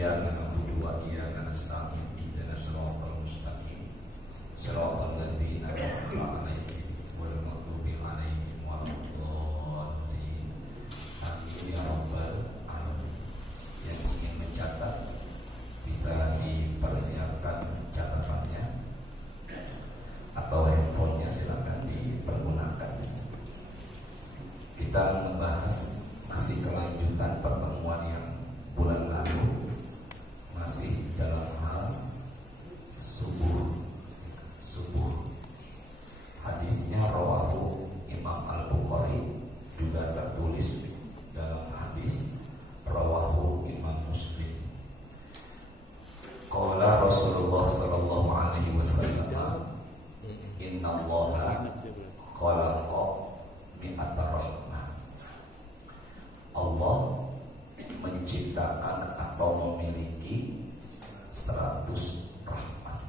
Iyyaka na'budu wa iyyaka nasta'in ihdinas siratal mustaqim siratal ladzina an'amta 'alaihim ghairil maghdubi 'alaihim waladdallin. Amin ya rabbal alamin. Yang ingin mencatat bisa dipersiapkan catatannya atau handphonenya, silakan dipergunakan. Kita membahas masih kelanjutan pertemuan yang bulan lalu, masih dalam hal subuh. Hadisnya rawahu Imam Al-Bukhari, juga tertulis dalam hadis rawahu Imam Muslim. Qala Rasulullah sallallahu alaihi wasallam, innallaha khalaqa mi'ata rahmah. Allah menciptakan atau memiliki 100 rahmat.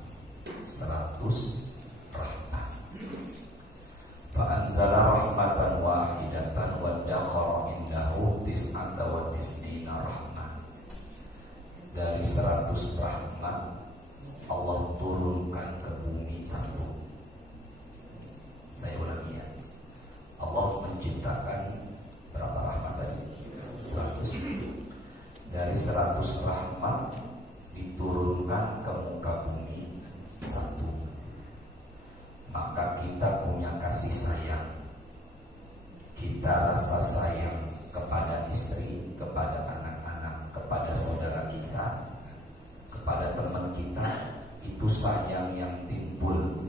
100 rahmat. Fa'anzala rahmatan wahidatan wa dakhara indahu tis'ata wa tis'ina rahmat. Dari 100 rahmat Allah turunkan ke bumi satu. Saya ulangi ya. Allah menciptakan berapa rahmat tadi? 100. Dari 100 rahmat diturunkan ke muka bumi satu. Maka kita punya kasih sayang, kita rasa sayang kepada istri, kepada anak-anak, kepada saudara kita, kepada teman kita. Itu sayang yang timbul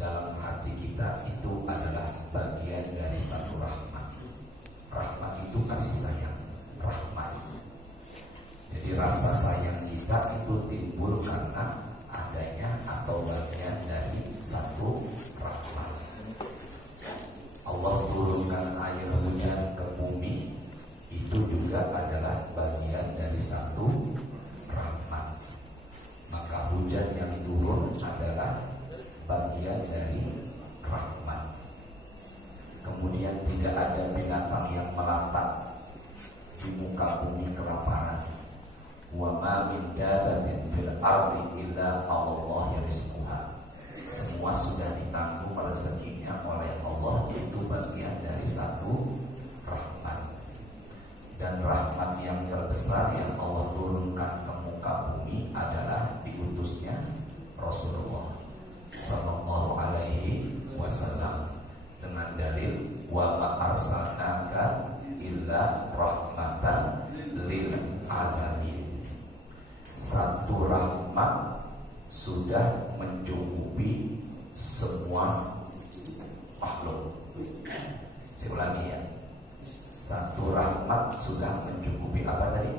dalam hati kita, itu adalah bagian dari satu rahmat. Rahmat itu kasih sayang, rahmat. Jadi rasa sayang kita itu timbul karena adanya atau bagian dari satu rahmat. Allah turunkan air hujan ke bumi, itu juga adalah bagian dari satu rahmat. Maka hujan yang turun adalah bagian dari rahmat. Kemudian tidak ada binatang yang melata di muka bumi kelaparan. Wa ma min dabbatin fil ardi illa Allah yarzuquha. Semua sudah ditanggung rezekinya oleh Allah, itu bagian dari satu rahmat. Dan rahmat yang terbesar yang Allah turunkan ke muka bumi adalah diutusnya Rasulullah sallallahu alaihi wasallam dengan dalil wa ma arsalnaka illa rahmatan lil alamin. Satu rahmat sudah mencukupi semua makhluk. Saya ulangi ya. Satu rahmat sudah mencukupi apa tadi?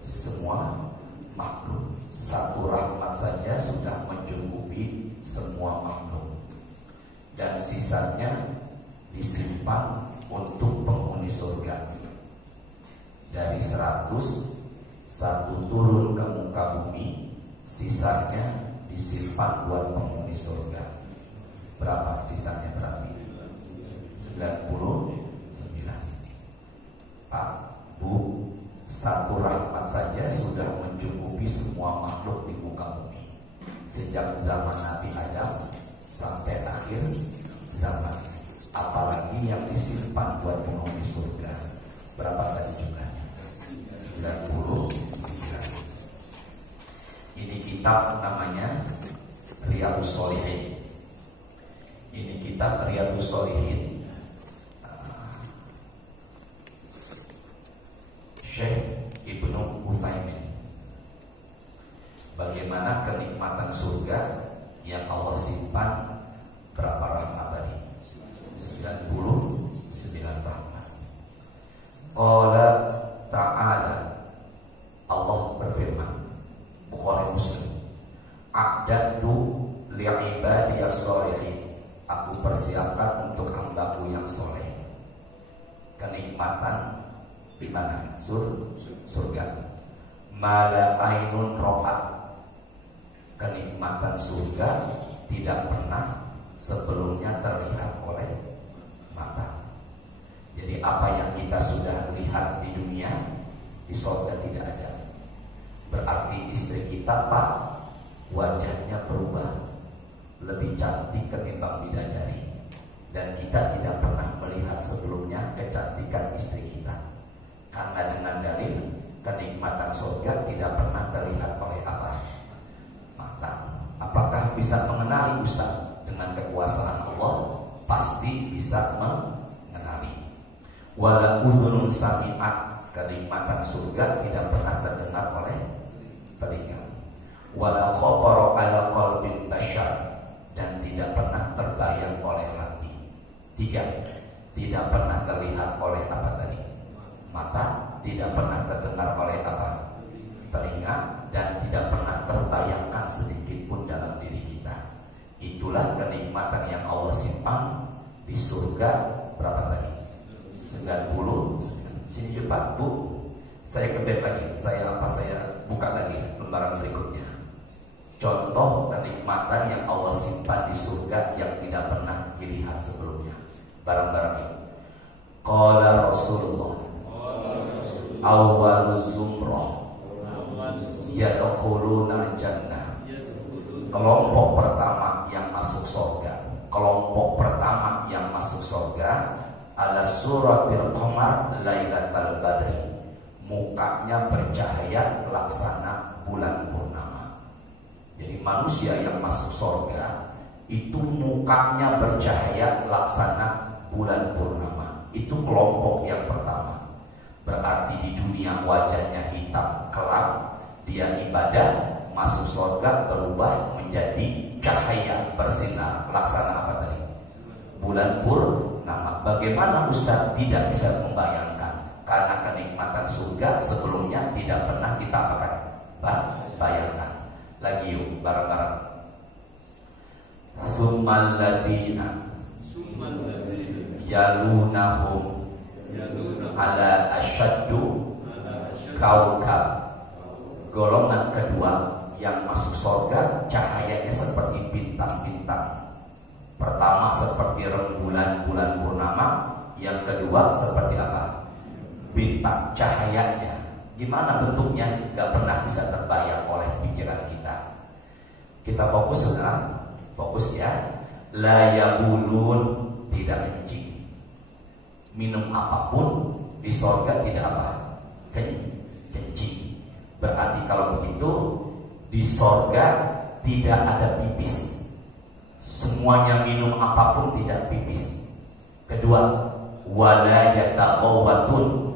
Semua makhluk. Satu rahmat saja sudah mencukupi semua makhluk. Dan sisanya disimpan untuk penghuni surga. Dari 100, satu turun ke muka bumi, sisanya disimpan buat penghuni surga. Berapa sisanya berarti? 99. Pak, Bu, satu rahmat saja sudah mencukupi semua makhluk di muka bumi. Sejak zaman Nabi Adam sampai akhir zaman. Apalagi yang disimpan buat penghuni surga. Berapa tadi jumlahnya? 99. Ini kitab namanya Riyadhus Shalihin. Ini kitab Riyadhus Shalihin, Syekh Ibnu Utsaimin. Bagaimana kenikmatan surga yang Allah simpan. Berapa rahmat tadi? 99 rahmat. Qala ta'ala, Allah berfirman, Bukhari Muslim, a'dadtu li'ibadiyas shalihin, aku persiapkan untuk hambaku yang soleh. Kenikmatan di mana? Surga. Mala ainun ra'at, kenikmatan surga tidak pernah sebelumnya terlihat oleh mata. Jadi apa yang kita sudah lihat di dunia, di surga tidak ada. istri kita, Pak, wajahnya berubah, lebih cantik ketimbang bidadari, dan kita tidak pernah melihat sebelumnya kecantikan istri kita. Karena dengan dalil kenikmatan surga tidak pernah terlihat oleh apa? Mata. Apakah bisa mengenali Ustaz? Dengan kekuasaan Allah pasti bisa mengenali. Wala udhunun sami'at, kenikmatan surga tidak pernah terdengar oleh telinga. Wala khatara ala qalbin bashar, dan tidak pernah terbayang oleh hati. 3, tidak pernah terlihat oleh apa tadi? Mata. Tidak pernah terdengar oleh apa? Telinga. Dan tidak pernah terbayangkan sedikit pun dalam diri kita. Itulah kenikmatan yang Allah simpan di surga. Berapa tadi? 90. Sini Pak, Bu, saya kebet lagi. Saya buka lagi lembaran berikutnya. Contoh kenikmatan yang Allah simpan di surga yang tidak pernah dilihat sebelumnya. Barang-barang ini. Qala Rasulullah, awal zumrah yadkhuluna jannah. Kelompok pertama yang masuk surga, kelompok pertama yang masuk surga ala suratil qamar lailatul badri, mukanya bercahaya laksana bulan purnama. Jadi manusia yang masuk surga itu mukanya bercahaya laksana bulan purnama. Itu kelompok yang pertama. Berarti di dunia wajahnya hitam kelam, dia ibadah, masuk surga berubah menjadi cahaya bersinar laksana apa tadi? Bulan purnama. Bagaimana Ustaz? Tidak bisa membayangkan, karena kenikmatan surga sebelumnya tidak pernah kita bayangkan. Lagi yuk bareng-bareng. Summal ladina yalunahum ala asyaddu kaukab. Golongan kedua yang masuk surga cahayanya seperti bintang-bintang. Pertama seperti rembulan bulan purnama, yang kedua seperti apa? Bintang. Cahayanya gimana bentuknya? Gak pernah bisa terbayang oleh pikiran kita. Kita fokus sekarang. Fokus ya. La yabulun, tidak kencing. Minum apapun di surga tidak apa? Kencing. Berarti kalau begitu di surga tidak ada pipis. Semuanya minum apapun tidak pipis. Kedua, wala yataqawwatun,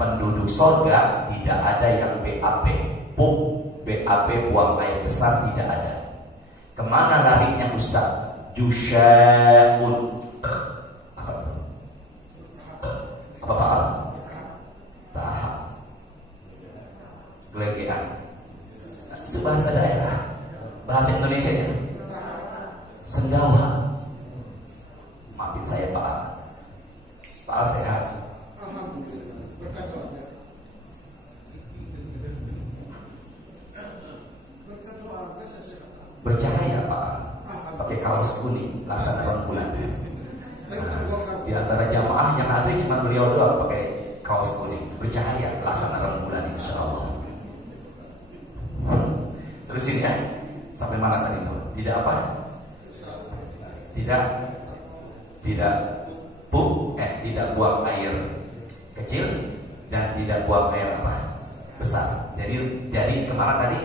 penduduk surga tidak ada yang BAB, BAB buang air besar tidak ada. Kemana larinya Ustaz? Jusya'un. Apa Pak? Tahap gelegean. Itu bahasa daerah. Bahasa Indonesia ya? Sendawa. Maafin saya Pak. Pak sehat. Bercahaya Pak. Pakai kaos kuning, laksana rembulan. Di antara jamaah yang ada cuma beliau doang pakai kaos kuning, bercahaya laksana rembulan insyaallah. Terus ini ya, sampai mana tadi itu? Tidak apa? Tidak buang air kecil dan tidak buang air apa? Besar. Jadi kemarin tadi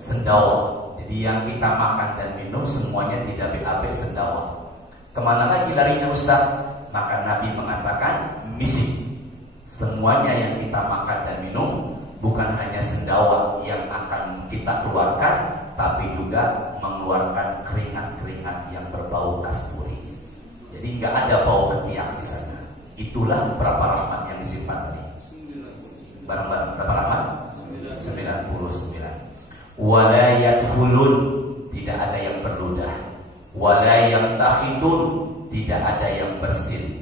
sendawa. Jadi yang kita makan dan minum semuanya tidak BAB, sendawa. Kemana lagi larinya Ustaz? Maka Nabi mengatakan misi. Semuanya yang kita makan dan minum bukan hanya sendawa yang akan kita keluarkan, tapi juga mengeluarkan keringat-keringat yang berbau kasturi. Jadi nggak ada bau ketiak di sana. Itulah berapa rahmat yang disimpan tadi. Barang-barang berapa rahmat? 99. Wala yadkhulun, tidak ada yang berludah. Wala yamtakhitun, tidak ada yang bersin.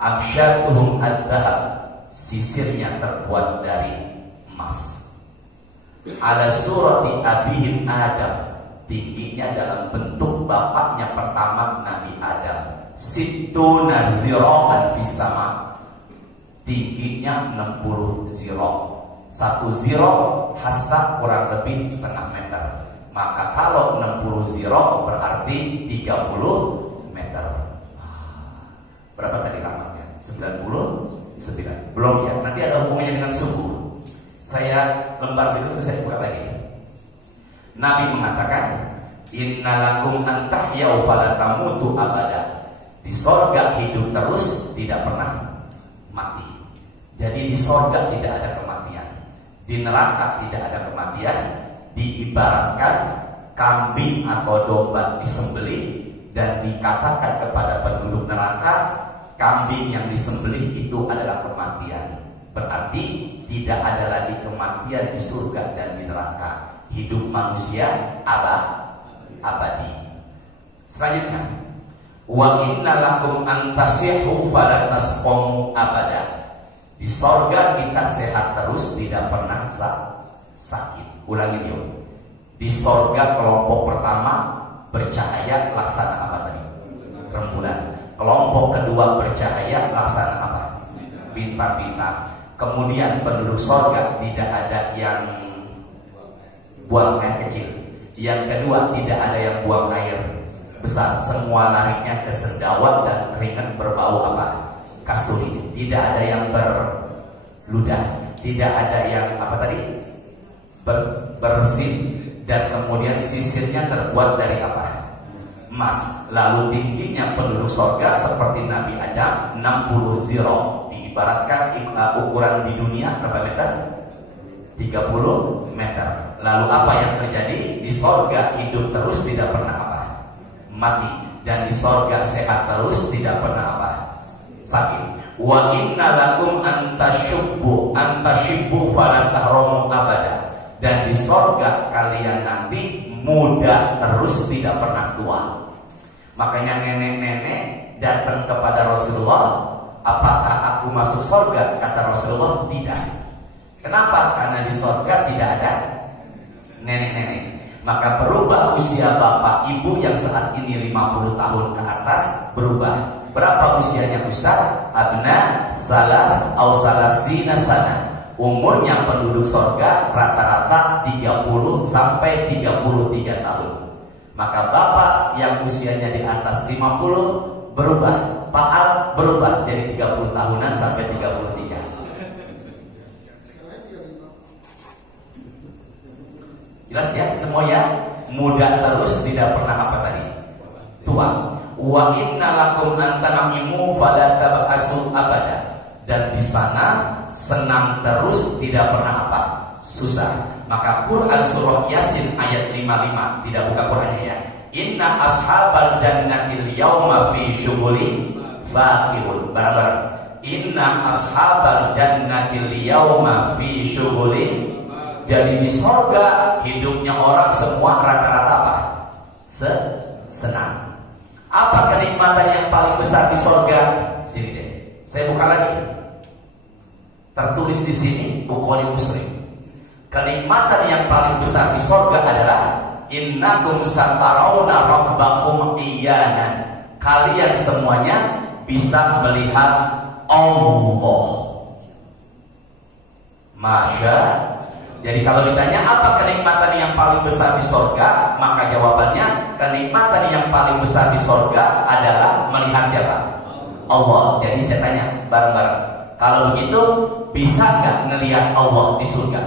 Amsyatuhum ad-dhahab, sisirnya terbuat dari emas. Ala surati abihim Adam, tingginya dalam bentuk bapaknya pertama Nabi Adam. Sittuna zira'an fis sama, tingginya 60 zira'. 1 ziro hasta kurang lebih setengah meter. Maka kalau 60 ziro berarti 30 meter. Berapa tadi lamanya? 99. Belum ya, nanti ada hubungannya dengan subuh. Saya lembar berikutnya saya buka lagi. Nabi mengatakan, innalakum an tahyau fala tamutu abada. Di sorga hidup terus, tidak pernah mati. Jadi di sorga tidak ada kematian, di neraka tidak ada kematian. Diibaratkan kambing atau domba disembelih dan dikatakan kepada penduduk neraka, kambing yang disembelih itu adalah kematian. Berarti tidak ada lagi kematian di surga dan di neraka. Hidup manusia abadi. Selanjutnya, wa inna lakum an tasihhu fala tasqamu abada. Di sorga kita sehat terus, tidak pernah sakit. Ulangi yuk. Di sorga kelompok pertama bercahaya laksana apa tadi? Rembulan. Kelompok kedua bercahaya laksana apa? Bintang-bintang. Kemudian penduduk sorga tidak ada yang buang air kecil. Yang kedua tidak ada yang buang air besar. Semua larinya ke sendawa dan keringat berbau apa? Kasturi. Tidak ada yang berludah. Tidak ada yang apa tadi? Bersin. Dan kemudian sisirnya terbuat dari apa? Emas. Lalu tingginya penduduk sorga seperti Nabi Adam 60 ziro. Diibaratkan ukuran di dunia berapa meter? 30 meter. Lalu apa yang terjadi? Di sorga hidup terus, tidak pernah apa? Mati. Dan di sorga sehat terus, tidak pernah apa? Sakit. Wa inna lakum antashibbu falan tahromu abada. Dan di sorga kalian nanti muda terus, tidak pernah tua. Makanya nenek-nenek datang kepada Rasulullah, apakah aku masuk sorga? Kata Rasulullah, tidak. Kenapa? Karena di sorga tidak ada nenek-nenek. Maka berubah usia bapak ibu yang saat ini 50 tahun ke atas, berubah. Berapa usianya Ustaz? Abna salas au salasina sana. Umurnya penduduk sorga rata-rata 30 sampai 33 tahun. Maka bapak yang usianya di atas 50 berubah. Pak Al berubah jadi 30 tahunan sampai 33. Jelas ya? Semua ya? Muda terus, tidak pernah apa tadi? Tua. Wa inna lakum an tanamimu fala tab'asu abada. Dan di sana senang terus, tidak pernah apa? Susah. Maka Quran surah Yasin ayat 55, tidak buka Qurannya ya. Inna ashabal jannatil yauma fi syughulin fakihun. Bareng-bareng. Inna ashabal jannatil yauma fi syughulin. Jadi di sorga hidupnya orang semua rata-rata apa? Senang. Apa kenikmatan yang paling besar di sorga? Sini deh, saya buka lagi. Tertulis di sini Bukhari Muslim. Kenikmatan yang paling besar di sorga adalah innakum satarawna rabbakum iyanan. Kalian semuanya bisa melihat Allah. Masya. Jadi kalau ditanya apa kenikmatan yang paling besar di sorga, maka jawabannya kenikmatan yang paling besar di sorga adalah melihat siapa? Allah. Jadi saya tanya bareng-bareng, kalau begitu bisa nggak ngelihat Allah di surga?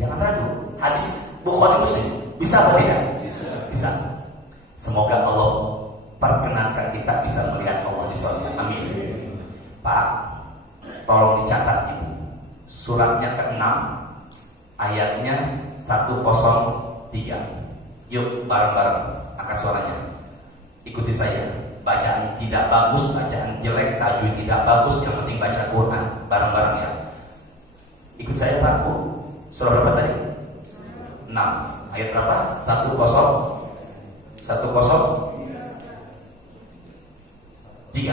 Jangan ragu. Hadis Bukhari Muslim. Bisa atau tidak? Bisa. Semoga Allah perkenankan kita bisa melihat Allah di surga. Amin. Pak, tolong dicatat ibu. Suratnya ke-6, ayatnya 103. Yuk bareng-bareng angkat suaranya. Ikuti saya. Bacaan tidak bagus, bacaan jelek, tajwid tidak bagus, yang penting baca Quran bareng-bareng ya. Ikut saya Pak Bu. Surah berapa tadi? 6. Ayat berapa? 10. 3.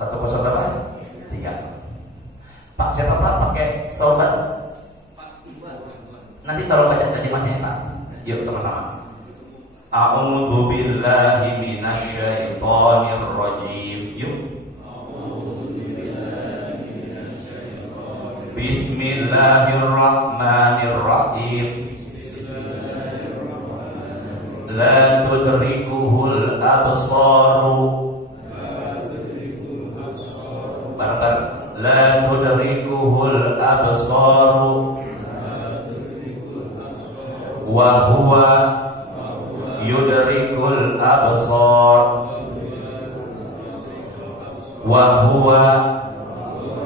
10 berapa? 3. Pak, siapa Pak pakai sobat? Nanti tolong baca terjemahnya Pak. Yuk sama-sama. A'udzu billahi minasyaitonir rajim. Yuk. Bismillahirrahmanirrahim. La tudrikuhul absaru. Bareng-bareng. La tudrikuhul absaru. Wa huwa yudrikul absar. Wa huwa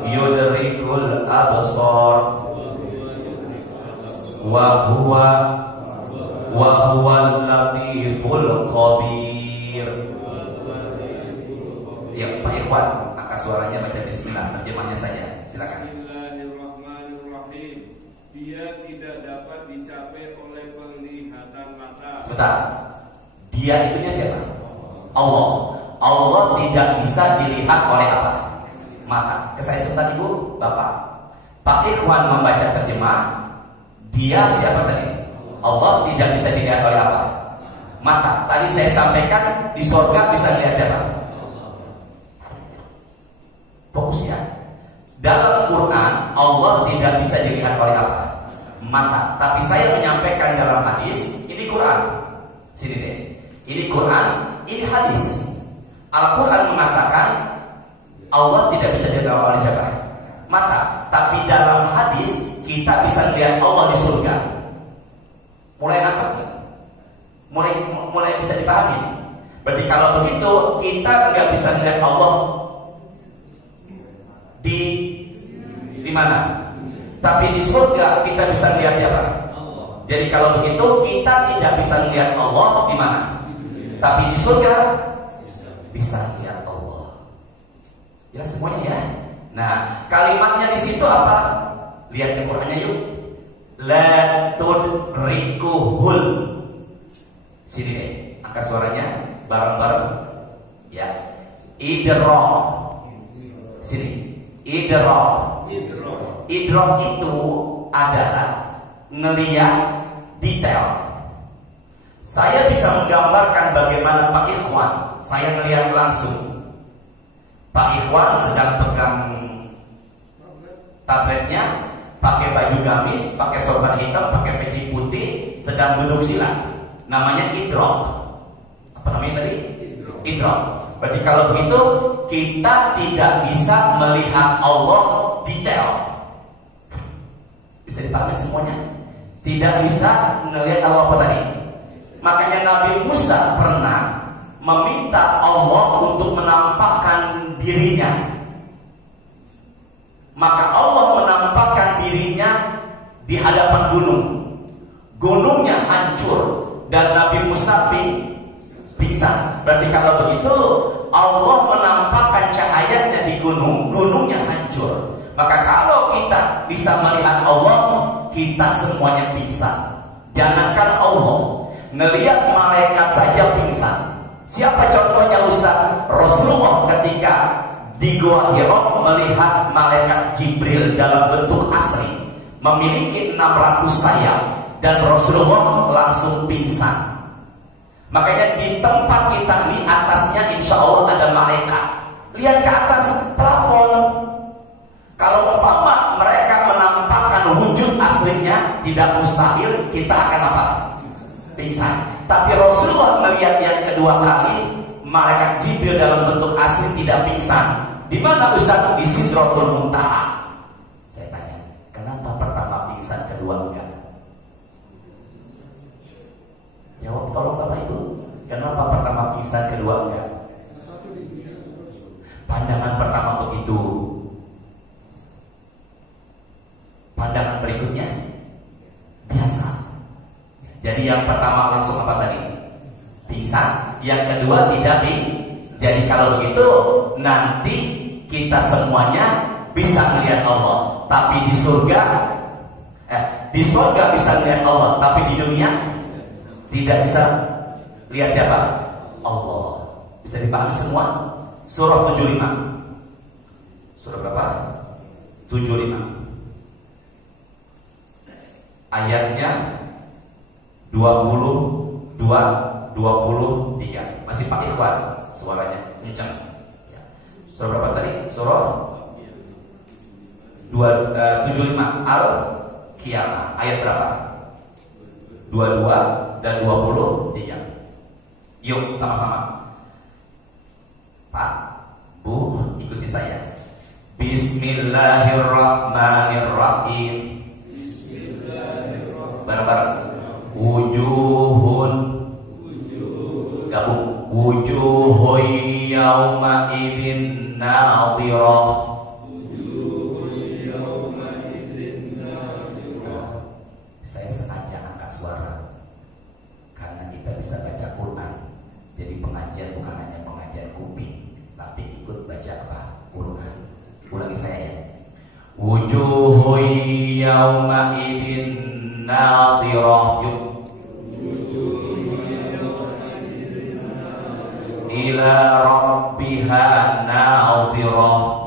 yudrikul absar. Wa huwal latiful khabir. Ya, Pak Irwan, angkat suaranya, baca bismillah, terjemahnya saja. Silakan. Bismillahirrahmanirrahim. Dia tidak dapat dicapai oleh penglihatan mata. Sebentar. Dia itunya siapa? Allah. Allah tidak bisa dilihat oleh apa? Mata. Saya sebentar Ibu, Bapak. Pak Ikhwan membaca terjemah. Dia siapa tadi? Allah tidak bisa dilihat oleh apa? Mata. Tadi saya sampaikan di surga bisa dilihat siapa? Fokus ya. Dalam Quran Allah tidak bisa dilihat oleh apa? Mata. Tapi saya menyampaikan dalam hadis, ini Quran. Sini deh. Ini Quran, ini hadis. Al-Quran mengatakan Allah tidak bisa dilihat oleh siapa? Mata. Tapi dalam hadis kita bisa melihat Allah di surga. Mulai nangkep nggak? Mulai bisa dipahami. Berarti kalau begitu kita nggak bisa melihat Allah di mana? Tapi di surga kita bisa melihat siapa? Jadi kalau begitu kita tidak bisa melihat Allah di mana? Tapi di surga bisa melihat Allah. Ya semuanya ya. Nah, kalimatnya di situ apa? Lihat ke Qur'annya yuk. La tudrikuhul. Sini deh, angkat suaranya bareng-bareng. Ya. Idrak. Sini. Idrak. Idrak itu adalah ngelihat detail. Saya bisa menggambarkan bagaimana Pak Ikhwan. Saya ngelihat langsung. Pak Ikhwan sedang pegang tabletnya, pakai baju gamis, pakai sorban hitam, pakai peci putih, sedang duduk sila. Namanya idrak. Apa namanya tadi? Idrak. Berarti kalau begitu kita tidak bisa melihat Allah detail. Bisa dipahami semuanya? Tidak bisa melihat Allah apa tadi? Makanya Nabi Musa pernah meminta Allah untuk menampakkan dirinya. Maka Allah menampakkan dirinya di hadapan gunung. Gunungnya hancur dan Nabi Musa pingsan. Berarti kalau begitu Allah menampakkan cahayanya di gunung, gunungnya hancur. Maka kalau kita bisa melihat Allah, kita semuanya pingsan. Jangankan Allah, ngelihat malaikat saja pingsan. Siapa contohnya Ustaz? Rasulullah ketika di Gua Hira melihat malaikat Jibril dalam bentuk asli, memiliki 600 sayap, dan Rasulullah langsung pingsan. Makanya di tempat kita ini atasnya insya Allah ada malaikat. Lihat ke atas plafon. Kalau umpama mereka menampakkan wujud aslinya, tidak mustahil kita akan apa? Pingsan. Tapi Rasulullah melihat yang kedua kali malaikat Jibril dalam bentuk asli tidak pingsan. Di mana Ustaz? Di Sidratul Muntaha. Saya tanya, kenapa pertama pingsan, kedua enggak? Jawab tolong Bapak Ibu. Kenapa pertama pingsan, kedua enggak? Pandangan pertama begitu. Pandangan berikutnya biasa. Jadi yang pertama langsung apa tadi? Pingsan. Yang kedua tidak Jadi kalau begitu nanti kita semuanya bisa melihat Allah. Tapi di surga bisa melihat Allah. Tapi di dunia tidak bisa lihat siapa? Allah. Bisa dipahami semua? Surah 75. Surah berapa? 75. Ayatnya 22, 23. Masih Pak Ikhwan suaranya kencang. Surah berapa tadi? Surah 75. 75 Al-Qiyamah. Ayat berapa? 22 dan 20 ya. Yuk sama-sama. Pak, Bu, ikuti saya. Bismillahirrahmanirrahim. Bareng-bareng. Wujuhun. Gabung. Wujuhun yawma idin nadhirah. Saya sengaja angkat suara karena kita bisa baca Quran. Jadi pengajian bukan hanya pengajian kuping, tapi ikut baca apa? Quran. Ulangi saya ya. Wujuhun yawma idin nadhirah. Ila rabbiha nazirah.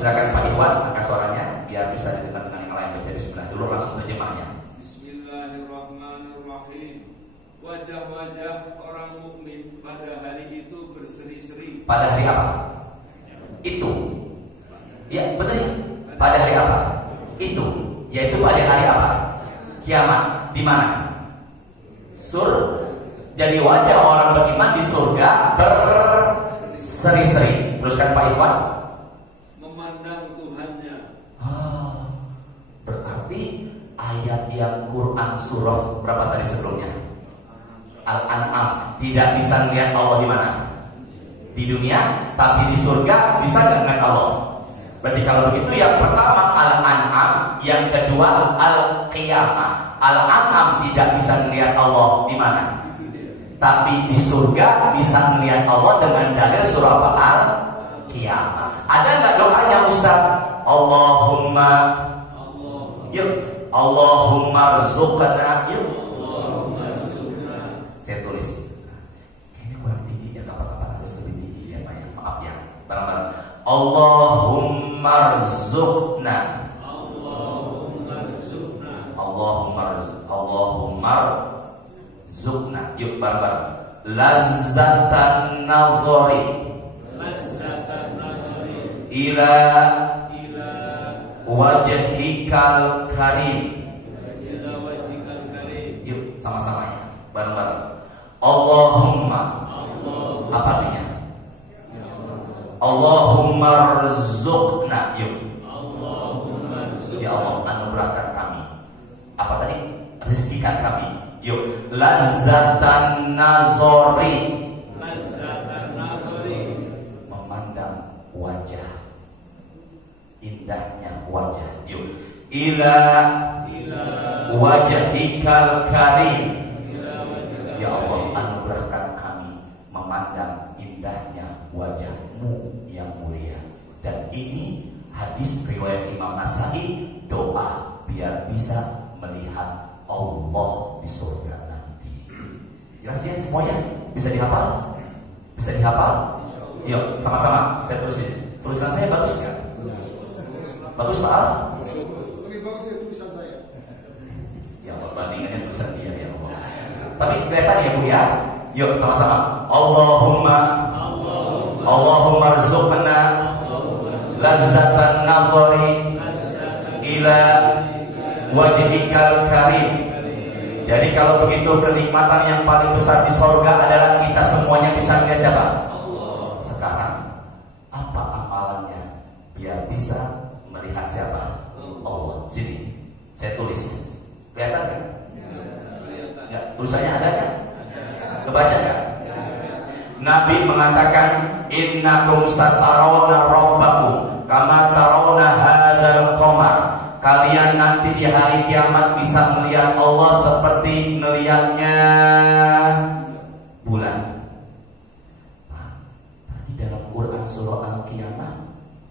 Silakan Pak Iwan angkat suaranya biar bisa didengar dengan yang lain. Baca bismillah dulu langsung terjemahnya. Bismillahirrahmanirrahim. Wajah-wajah orang mukmin pada hari itu berseri-seri. Pada hari apa? Itu. Ya, benar ya? Pada hari apa? Itu. Yaitu pada hari apa? Kiamat. Di mana? Jadi wajah orang beriman di surga berseri-seri. Teruskan Pak Iwan. Memandang Tuhannya. Berarti ayat yang Quran surah berapa tadi sebelumnya? Al-An'am. Tidak bisa melihat Allah di mana? Di dunia, tapi di surga bisa dengan Allah. Berarti kalau begitu yang pertama Al-An'am, yang kedua Al-Qiyamah. Al-An'am tidak bisa melihat Allah di mana? Tapi di surga bisa melihat Allah dengan dalil surah Al-Qiyamah. Ada nggak doanya Ustaz? Allahumma rzuqna. Saya tulis. Kayaknya kurang tinggi ya, kapan-kapan harus lebih tinggi ya Pak ya. Maaf ya. Bareng-bareng. Allahumma rzuqna. Allahumma rzuqna. Yuk bareng-bareng. Lazzatan nazari. Ila wajhikal karim. Yuk sama-sama ya. Bareng-bareng. Allahumma. Apa artinya? Allahumma rzuqna. Yuk. Ya Allah, anugerahkan kami. Apa tadi? Rezekikan kami. Yuk. Lazzatan nazari. Memandang wajah. Indahnya wajah. Yuk. Ila wajhikal karim. Ya Allah, anugerahkan kami memandang indahnya wajah-Mu yang mulia. Dan ini hadis riwayat Imam Nasai, doa biar bisa melihat Allah di surga nanti. Jelas ya semuanya? Bisa dihafal? Bisa dihafal? Yuk sama-sama saya tulisin. Tulisan saya bagus nggak? Bagus Pak Al? Lebih bagus itu tulisan saya. Ya Allah, bandingannya tulisan dia ya Allah. Tapi kelihatan ya Bu ya. Yuk sama-sama. Allahumma rzuqna lazzatan nazari ila wajhikal karim. Jadi kalau begitu kenikmatan yang paling besar di sorga adalah kita semuanya bisa melihat siapa? Allah. Sekarang apa amalannya biar bisa melihat siapa? Allah. Sini saya tulis. Kelihatan kan? Ya, tulisannya ada kan? Kebaca kan? Nabi mengatakan innakum satarawna rabbakum kama tarawna hadzal qamar. Kalian nanti di hari kiamat bisa melihat Allah seperti melihatnya bulan. Nah, tadi dalam Quran surah Al-Qiyamah,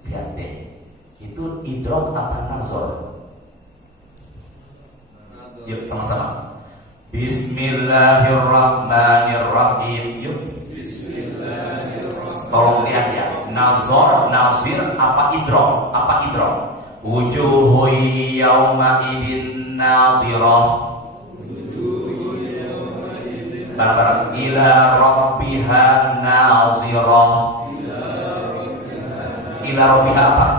lihat deh, itu idrok apa nazar? Yuk sama-sama. Bismillahirrahmanirrahim. Yuk. Bismillahirrahmanirrahim. Tolong lihat ya, nazar, nazir apa idrok? Apa idrok? Wujuhu yawma idin nadhirah. Bareng ila rabbiha nazirah. ila rabbiha apa?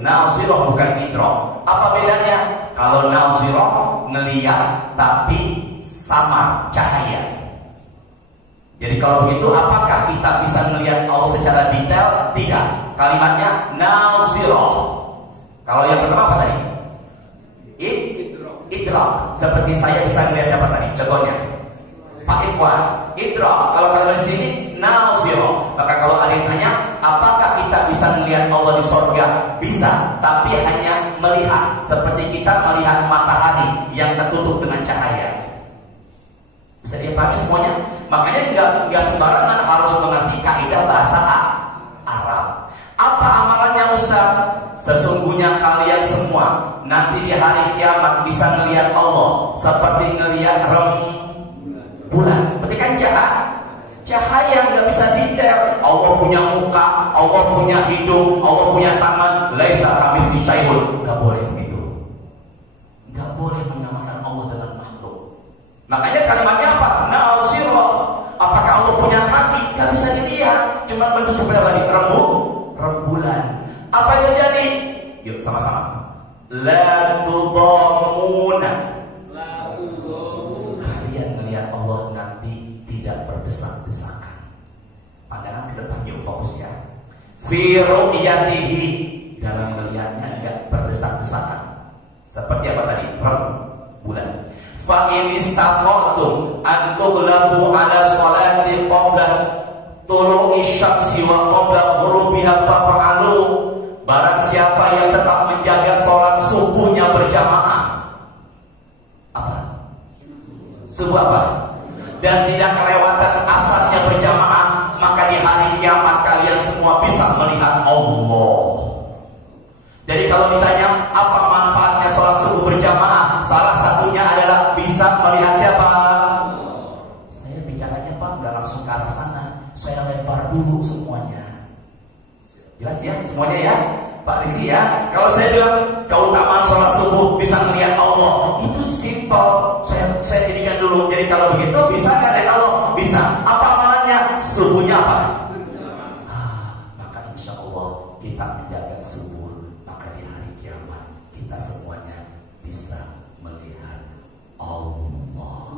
Nazirah, bukan idrak. Apa bedanya? Kalau nazirah ngelihat tapi samar cahaya. Jadi kalau begitu apakah kita bisa melihat Allah secara detail? Tidak. Kalimatnya nazirah. Kalau yang pertama apa tadi? Idrak. Seperti saya bisa melihat siapa tadi? Contohnya Pak Ikhwan. Idrak. Kalau kalian di sini nazirah. Maka kalau ada yang tanya, apakah kita bisa melihat Allah di surga? Bisa, tapi hanya melihat. Seperti kita melihat matahari yang tertutup dengan cahaya. Bisa dipahami semuanya? Makanya nggak sembarangan harus mengerti kaidah bahasa Arab. Apa amalannya Ustaz? Sesungguhnya kalian semua nanti di hari kiamat bisa melihat Allah seperti melihat bulan. Berarti kan cahaya nggak bisa detail. Allah punya muka, Allah punya hidung, Allah punya tangan. Laisa kamitslihi syai'un. Nggak boleh begitu. Nggak boleh menyamakan Allah dengan makhluk. Makanya kalimatnya apa? Nazirah. Apakah Allah punya kaki? Nggak bisa dilihat. Cuma bentuk seperti apa nih? Rembulan. Apa yang terjadi? Yuk sama-sama. La tudhamuna. Kalian melihat Allah nanti tidak berdesak-desakan. Pandangan ke depan yuk, fokus ya. Fi ru'yatihi, dalam melihatnya enggak berdesak-desakan. Seperti apa tadi? Rembulan. Fa in istaqamtum an tughlabu ala salati qabla tulu'i syamsi wa qabla ghurubiha fa'alu. Barang siapa yang tetap menjaga sholat subuhnya berjamaah, apa? Subuh apa? Dan tidak kelewatan asarnya berjamaah, maka di hari kiamat kalian semua bisa melihat Allah. Jadi kalau ditanya apa manfaatnya sholat subuh berjamaah, salah satunya adalah bisa melihat siapa? Saya bicaranya Pak nggak langsung ke arah sana, saya lebar dulu semuanya. Jelas ya semuanya ya Pak Rizky ya. Kalau saya bilang keutamaan sholat subuh bisa melihat Allah, itu simpel. Saya jadikan dulu. Jadi kalau begitu bisa nggak lihat Allah? Bisa. Apa amalannya? Subuhnya apa? Maka insya Allah kita menjaga subuh, maka di hari kiamat kita semuanya bisa melihat Allah.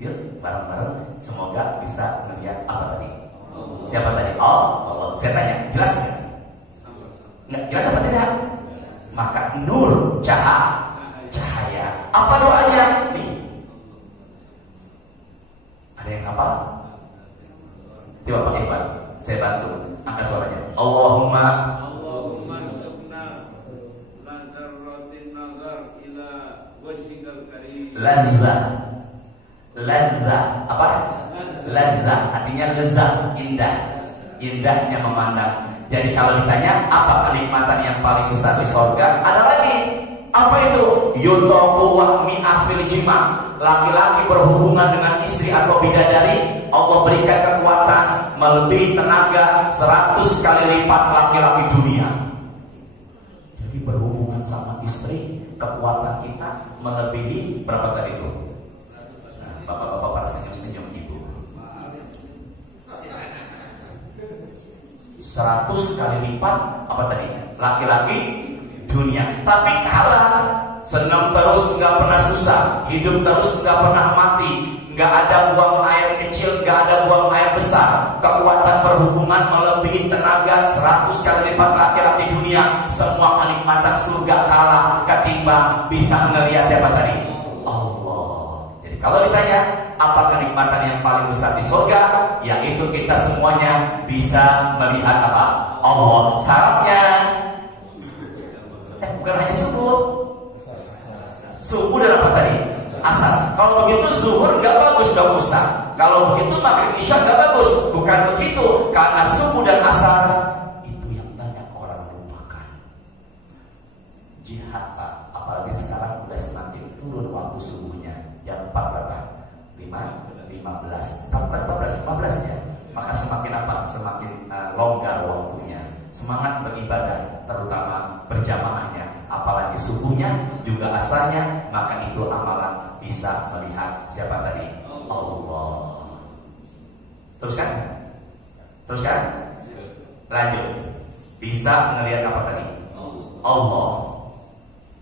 Yuk bareng-bareng semoga bisa melihat apa tadi? Siapa tadi? Allah. Saya tanya, jelas nggak? Nggak jelas apa tidak? Maka nur, cahaya. Apa doanya? Nih. Ada yang hafal? Coba Pak Ikhwan, saya bantu. Angkat suaranya. Allahumma rizqna lantarratin nazar ila wajhikal karim. Ladza. Apa? Ladza artinya lezat, indah. Indahnya memandang. Jadi kalau ditanya apa kenikmatan yang paling besar di surga, ada lagi. Apa itu? Yutaqu wa mi'afil jima. Laki-laki berhubungan dengan istri atau bidadari, Allah berikan kekuatan melebihi tenaga 100 kali lipat laki-laki dunia. Jadi berhubungan sama istri, kekuatan kita melebihi berapa tadi itu? Bapak-bapak pada senyum-senyum ibu. 100 kali lipat apa tadi? Laki-laki dunia. Tapi kalah, senang terus, nggak pernah susah, hidup terus, nggak pernah mati, nggak ada buang air kecil, nggak ada buang air besar. Kekuatan berhubungan melebihi tenaga 100 kali lipat laki-laki dunia. Semua kenikmatan surga kalah ketimbang bisa melihat siapa tadi? Allah. Jadi kalau ditanya apa kenikmatan yang paling besar di surga, yaitu kita semuanya bisa melihat apa? Allah. Syaratnya bukan hanya subuh dan apa tadi? Asar. Kalau begitu zuhur nggak bagus dong Ustaz. Kalau begitu maghrib isya nggak bagus. Bukan begitu, karena subuh dan asar itu yang banyak orang lupakan. Jihad Pak, apalagi sekarang udah semakin turun waktu subuhnya. Jam 4 berapa? 15 ya. Maka semakin apa? Semakin longgar waktunya. Semangat beribadah, terutama berjamaahnya, apalagi subuhnya juga asarnya, maka itu amalan bisa melihat siapa tadi? Allah. Teruskan. Lanjut. Bisa ngelihat apa tadi? Allah.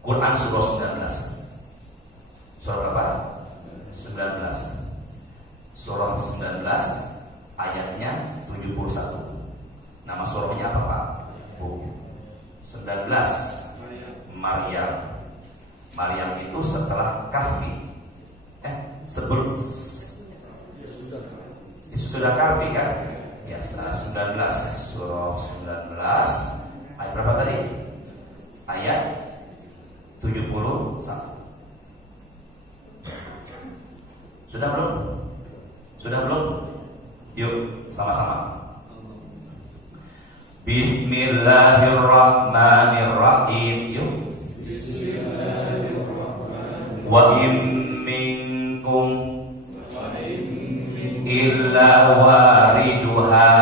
Quran surah 19. Surah berapa? 19. Surah 19 ayatnya 71. Nama surahnya apa, Pak? 19 Maryam. Maryam itu setelah Kahfi. Sebelum sudah Kahfi kan? Ya, 19 surah 19 ayat berapa tadi? Ayat 71. Sudah belum? Sudah belum? Yuk sama-sama. Bismillahirrahmanirrahim. Yuk. Bismillahirrahmanirrahim. Wa in minkum illa wariduha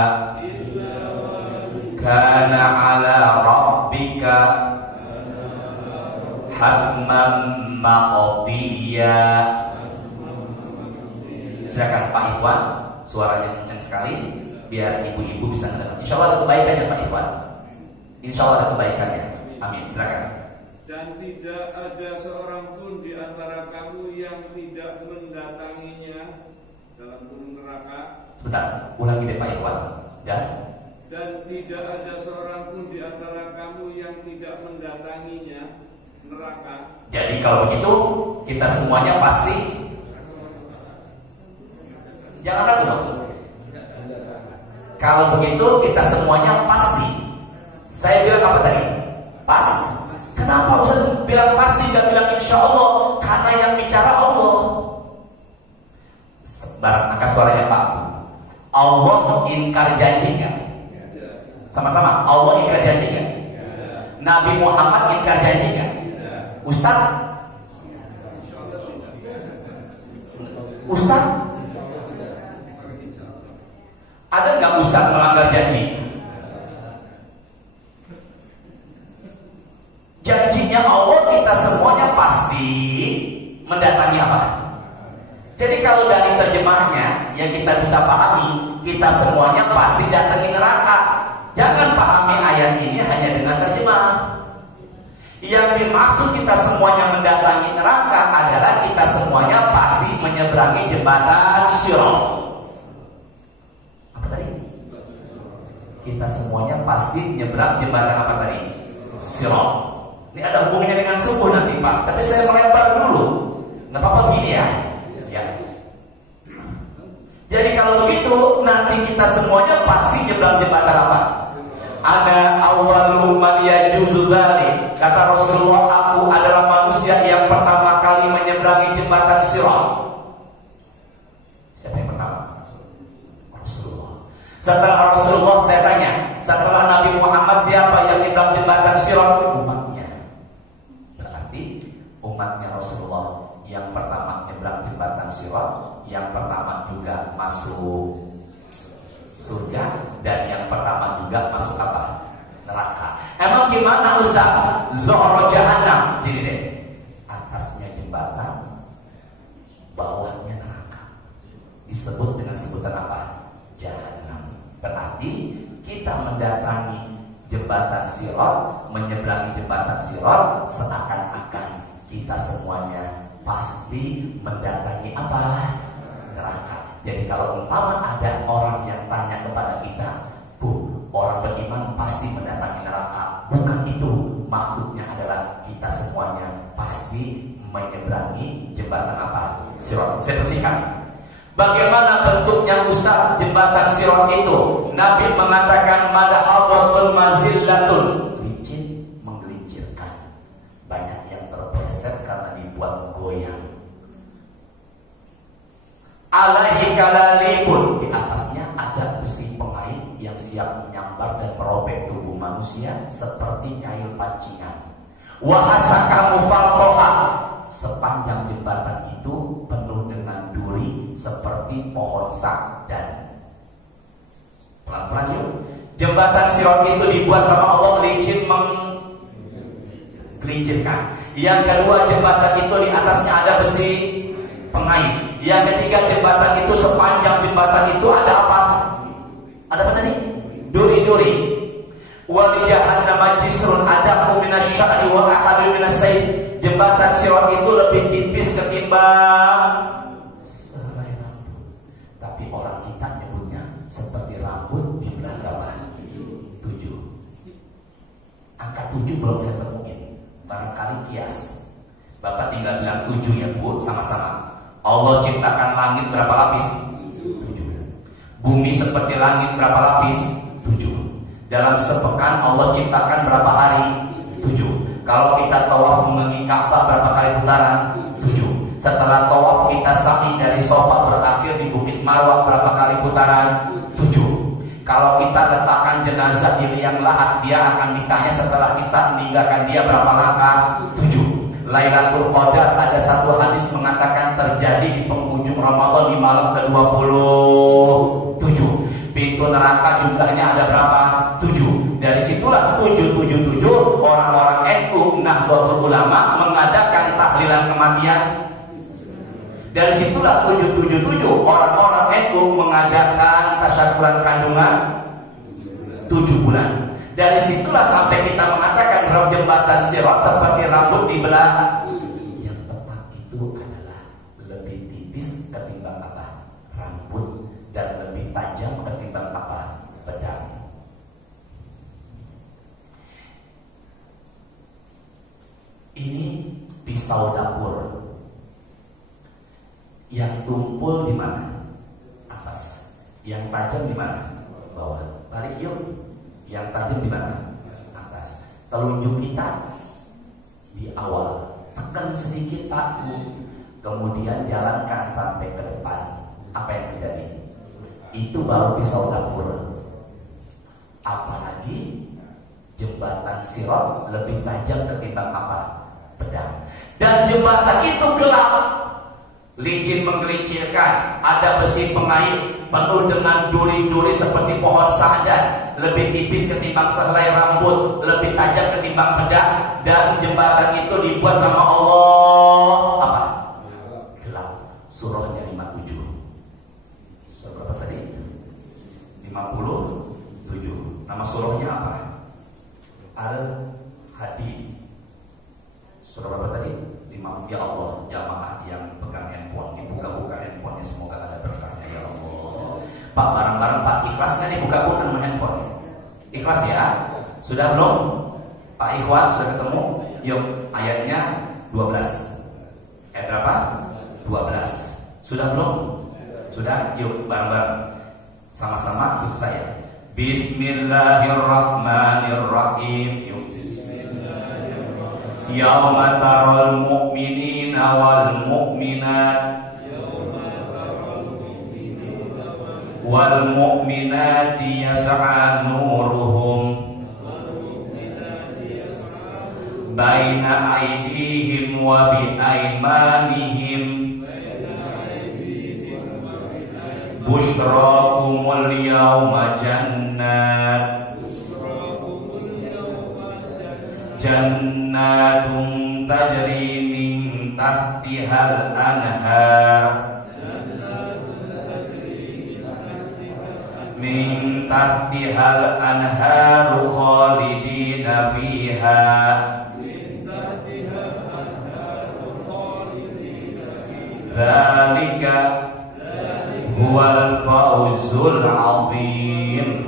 kana ala rabbika hatman maqdiya. Silakan Pak Ikhwan, suaranya kencang sekali biar ibu-ibu bisa mendengar. Insya Allah ada kebaikannya Pak Ikhwan. Insya Allah ada kebaikannya. Amin. Silakan. Dan tidak ada seorang pun di antara kamu yang tidak mendatanginya dalam kurung neraka. Sebentar, ulangi deh Pak Ikhwan. Dan tidak ada seorang pun di antara kamu yang tidak mendatanginya neraka. Jadi kalau begitu kita semuanya pasti jangan ragu. Kalau begitu kita semuanya pasti. Saya bilang apa tadi? Pas. Kenapa Ustaz bilang pasti dan bilang insya Allah? Karena yang bicara Allah. Barang angkat suaranya Pak. Allah ingkar janji kan? Sama-sama. Allah ingkar janji kan? Nabi Muhammad ingkar janji kan? Ustaz? Ada nggak Ustaz melanggar janji? Janjinya Allah kita semuanya pasti mendatangi apa? Jadi kalau dari terjemahnya yang kita bisa pahami, kita semuanya pasti datangi neraka. Jangan pahami ayat ini hanya dengan terjemah. Yang dimaksud kita semuanya mendatangi neraka adalah kita semuanya pasti menyeberangi jembatan Sirat. Kita semuanya pasti nyebrang jembatan apa tadi? Sirat. Ini ada hubungannya dengan subuh nanti Pak. Tapi saya melempar dulu. Nggak apa-apa begini ya. Jadi kalau begitu nanti kita semuanya pasti nyebrang jembatan apa? Ada awwalu man yajuzu dzalik. Kata Rasulullah, aku adalah manusia yang pertama kali menyeberangi jembatan Sirat. Siapa yang pertama? Setelah Rasulullah saya tanya, setelah Nabi Muhammad siapa yang nyebrang jembatan Sirat? Umatnya. Berarti umatnya Rasulullah yang pertama nyebrang jembatan Sirat, yang pertama juga masuk surga, dan yang pertama juga masuk apa? Neraka. Emang gimana Ustaz? Zuhra jahannam. Sini deh. Atasnya jembatan, bawahnya neraka. Disebut dengan sebutan apa? Jahannam. Berarti kita mendatangi jembatan Sirat, menyeberangi jembatan Sirat, seakan-akan kita semuanya pasti mendatangi apa? Neraka. Jadi kalau umpama ada orang yang tanya kepada kita, Bu, orang beriman pasti mendatangi neraka. Bukan itu. Maksudnya adalah kita semuanya pasti menyeberangi jembatan apa? Sirat. Saya persingkat. Bagaimana bentuknya Ustaz jembatan Sirat itu? Nabi mengatakan madhabatun mazillatun, licin, menggelincirkan. Banyak yang terpleset karena dibuat goyang. Alaihi kalalibun, di atasnya ada besi pengait yang siap menyambar dan merobek tubuh manusia seperti kail pancingan. Wahasaka mufalqoha, sepanjang jembatan itu penuh dengan duri seperti pohon sakdan. Pelan-pelan yuk. Jembatan Sirat itu dibuat sama Allah licin, menggelincirkan. Yang kedua, jembatan itu di atasnya ada besi pengait. Yang ketiga, jembatan itu sepanjang jembatan itu ada apa? Ada apa tadi? duri-duri. Wa bi jahannam jisrun adamu minasy'ari wa ahadu minasayf. Jembatan Sirat itu lebih tipis ketimbang sehelai rambut. Tapi orang kita nyebutnya seperti rambut di belah berapa? 7. Angka 7 belum saya temuin. Barangkali kias. Bapak tinggal bilang 7 ya Bu, sama-sama. Allah ciptakan langit berapa lapis? 7. Bumi seperti langit berapa lapis? 7. Dalam sepekan Allah ciptakan berapa hari? 7. Kalau kita tawaf mengelilingi Ka'bah berapa kali putaran? 7. Setelah tawaf kita sa'i dari Safa berakhir di Bukit Marwah berapa kali putaran? 7. Kalau kita letakkan jenazah di liang lahat, dia akan ditanya setelah kita meninggalkan dia berapa langkah? 7. Lailatul Qadar ada satu hadis mengatakan terjadi di penghujung Ramadan di malam ke-27. Pintu neraka jumlahnya ada berapa? 7. Dari situlah 777 orang-orang NU Nahdlatul Ulama mengadakan tahlilan kematian. Dari situlah 777 orang-orang NU mengadakan tasyakuran kandungan 7 bulan. Dari situlah sampai kita mengatakan bahwa jembatan Sirat seperti rambut di belah. Yang tepat itu adalah lebih tipis ketimbang apa? Rambut, dan lebih tajam ketimbang apa? Pedang. Ini pisau dapur. Yang tumpul di mana? Atas. Yang tajam di mana? Bawah. Balik yuk. Yang tajam di mana? Atas. Telunjuk kita di awal. Tekan sedikit Pak. Kemudian jalankan sampai ke depan. Apa yang terjadi? Itu baru pisau dapur. Apalagi jembatan Sirat lebih tajam ketimbang apa? Pedang. Dan jembatan itu gelap, licin menggelincirkan, ada besi pengait penuh dengan duri-duri seperti pohon sa'dan, lebih tipis ketimbang sehelai rambut, lebih tajam ketimbang pedang. Dan jembatan itu dibuat sama Allah apa? Gelap. Surahnya 57. Surah berapa tadi? 57. Nama surahnya apa? Al-Hadid. Surah berapa tadi? 5. Ya Allah, jamaah yang pegang handphone, dibuka-buka handphonenya, semoga ada berkahnya ya Allah. Pak, barang-barang Pak, ikhlas kan dibuka-buka sama handphone? Ikhlas ya? Sudah belum? Pak Ikhwan sudah ketemu? Yuk, ayatnya 12. Ayat berapa? 12. Sudah belum? Sudah? Yuk, bareng-bareng. Sama-sama ikut saya. Bismillahirrahmanirrahim. Yuk. Yauma taral mu'minina wal mu'minat wal mu'minati yas'a nuruhum baina aydihim wa bi aymanihim bushrakumul yawma jannatun tajri min tahtihal anhar min tahtihal anharu khalidina fiha dzalika huwal fawzul azim.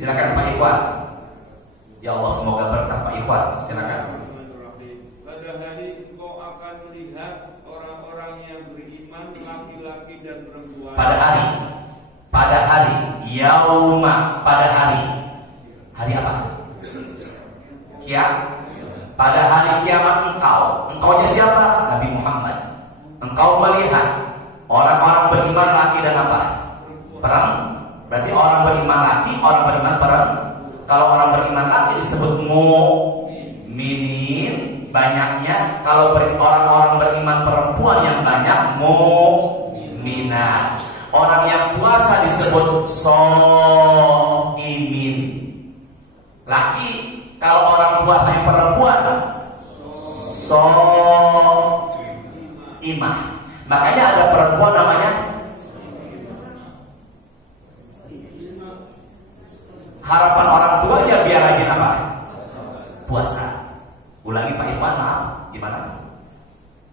Silakan Pak Ikhwan. Ya Allah, semoga berkah Pak Ikhwan. Silakan. Pada hari engkau akan melihat orang-orang yang beriman, laki-laki dan perempuan. Pada hari, yauma, pada hari apa? Pada hari kiamat engkaunya siapa? Nabi Muhammad. Engkau melihat orang-orang beriman laki dan apa? Perempuan. Berarti orang beriman laki, orang beriman perempuan. Kalau orang beriman laki disebut mu'minin, banyaknya. Kalau orang-orang beriman perempuan yang banyak, mu'minat. Orang yang puasa disebut sho'imin. Laki, kalau orang puasa yang perempuan, sho'imah. Makanya ada perempuan namanya Harapan orang tua ya biar rajin apa? Puasa. Ulangi Pak Irwan, maaf. Gimana?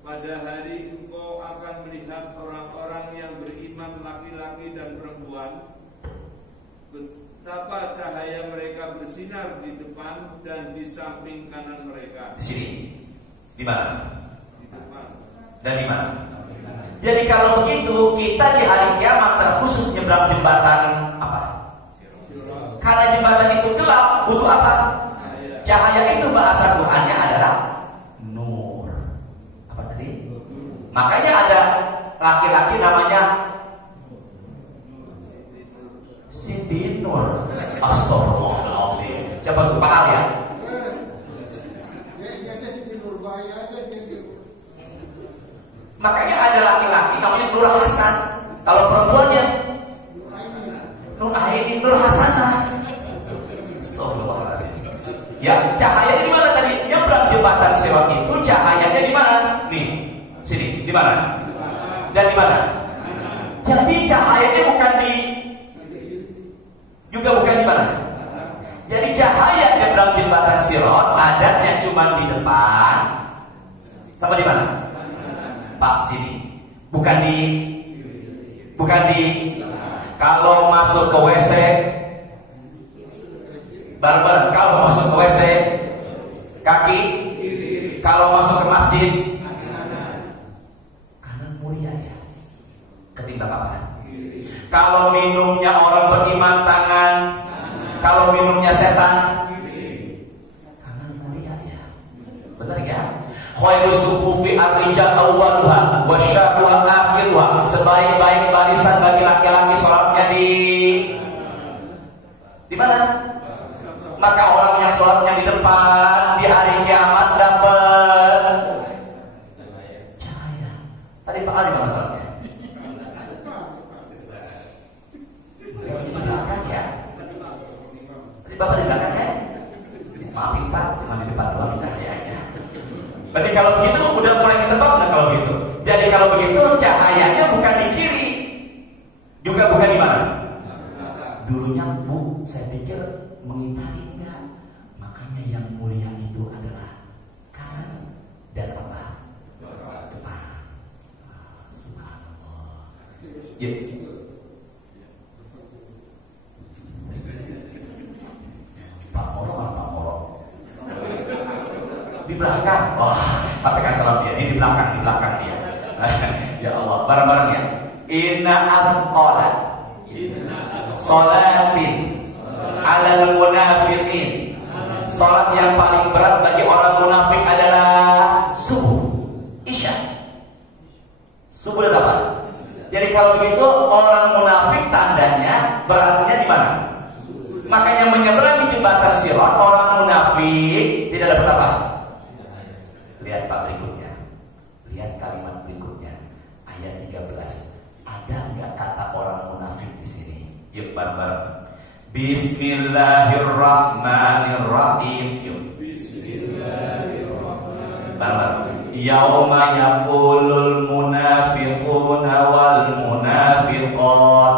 Pada hari engkau akan melihat orang-orang yang beriman laki-laki dan perempuan, betapa cahaya mereka bersinar di depan dan di samping kanan mereka. Di sini. Di mana? Di depan. Dan di mana? Jadi kalau begitu kita di hari kiamat terkhusus nyebrang jembatan apa? Karena jembatan itu gelap, butuh apa? Cahaya itu bahasa Tuhannya adalah nur. Apa tadi? Makanya ada laki-laki namanya Siti Nur. Astagfirullahaladzim. Coba gue paham ya. Makanya ada laki-laki namanya Nur Hasan. Kalau perempuannya Nur Aini, Nur Hasanah. Astagfirullahaladzim. Ya, cahayanya di mana tadi? Nyebrang jembatan Sirat itu cahayanya di mana? Nih, sini, di mana? Dan di mana? Jadi cahayanya bukan di, juga bukan di mana? Jadi cahaya nyebrang jembatan Sirat adatnya cuma di depan, sama di mana? Pak, sini. Bukan di, kalau masuk ke WC bareng-bareng, kalau masuk ke WC kaki, kalau masuk ke masjid kanan mulia ya, ketimbang apa? Kalau minumnya orang beriman tangan, kalau minumnya setan kanan mulia ya, benar ya? Khairus sufufi ar-rijal awwaluha wa syarruha akhiruha. Sebaik-baik barisan bagi laki-laki sholatnya di mana? Maka orang yang sholatnya di depan di hari kiamat dapat cahaya. Tadi Pak Ali mana sholatnya? Di belakang ya. Tadi Bapak di belakang ya? Maafin Pak, cuma di depan doang cahayanya. Berarti kalau begitu udah mulai ketebak nggak kalau begitu? Jadi kalau begitu cahayanya bukan di kiri, juga bukan di mana? Dulunya Bu, saya pikir mengitari enggak. Makanya yang mulia itu adalah kanan dan apa? Depan. Subhanallah. Ya. Pak Moro mana Pak Moro? Di belakang. Wah, sampaikan salam dia. Ini di belakang dia. Ya Allah, bareng-bareng ya. Inna azqala salatin alal munafiqin. Salat yang paling berat bagi orang munafik adalah subuh, isya. Subuh dan apa? Jadi kalau begitu orang munafik tandanya beratnya di mana? Makanya menyeberangi jembatan Sirat orang munafik tidak dapat apa? Lihat Pak berikutnya. Lihat kalimat berikutnya. Ayat 13. Ada enggak kata orang munafik di sini? Yuk bareng-bareng. Bismillahirrahmanirrahim. Yuk. Bismillahirrahmanirrahim. Yauma yaqulul munafiquna wal munafiqat.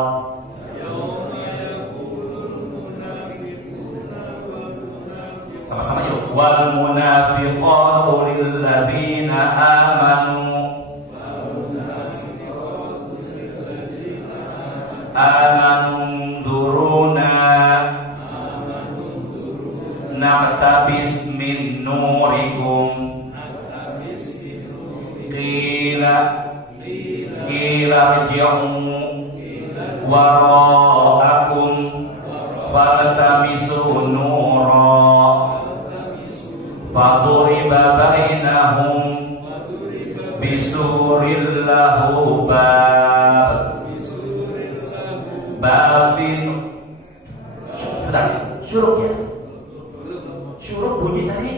Sama-sama yuk. Wal munafiqatu lilladzina amanu. Duruna naqtabis min nurikum. Qila rji'u wara'akum faltamisu nura faduriba bainahum bisurin lahu batin. Sedang syuruk ya. Syuruk bunyi tadi.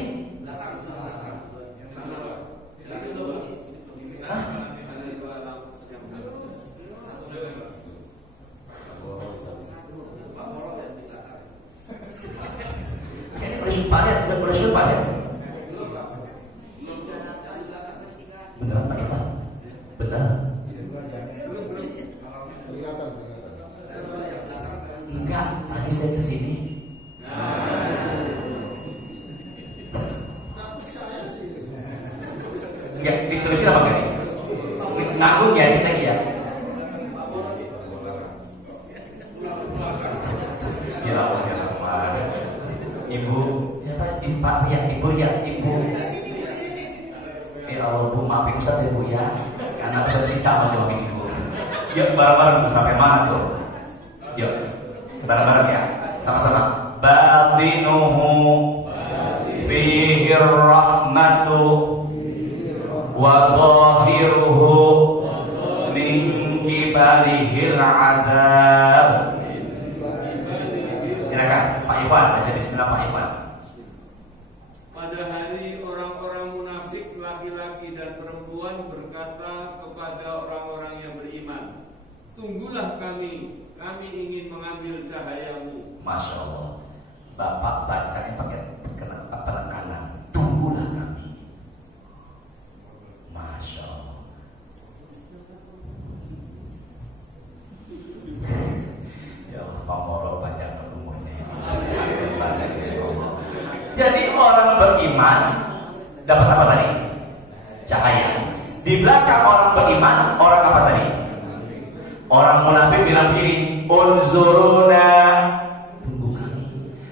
Ini bersyukur ya, bukan bersyukur ya. Beneran Pak Iman? Benar. Enggak, tadi saya kesini sini? Ya, dituliskan apa enggak nih? Nanggung ya kita ya. Ya Allah, ya Allah. Ibu, ya Pak, ya Ibu ya, Ibu. Ya Allah, Bu, maafin Ustaz ya Bu ya. Karena Ustaz cinta masih maafin Ibu. Yuk bareng-bareng sampai mana tuh? Yuk, bareng-bareng ya, sama-sama. Batinuhu fihi rahmatu wa zahiruhu min kibalihil adab. Silakan Pak Iwan, baca bismillah Pak Iwan. Pada hari orang-orang munafik laki-laki dan perempuan berkata kepada orang-orang yang beriman, tunggulah kami ingin mengambil cahayamu. Masya Allah, Bapak bacanya pakai penekanan, tunggulah kami. Masya Allah. Ya Allah, Pak Moro panjang umurnya. Jadi orang beriman dapat apa tadi? Cahaya. Di belakang orang beriman, orang apa tadi? Orang munafik bilang begini, unzuruna, tunggu kami,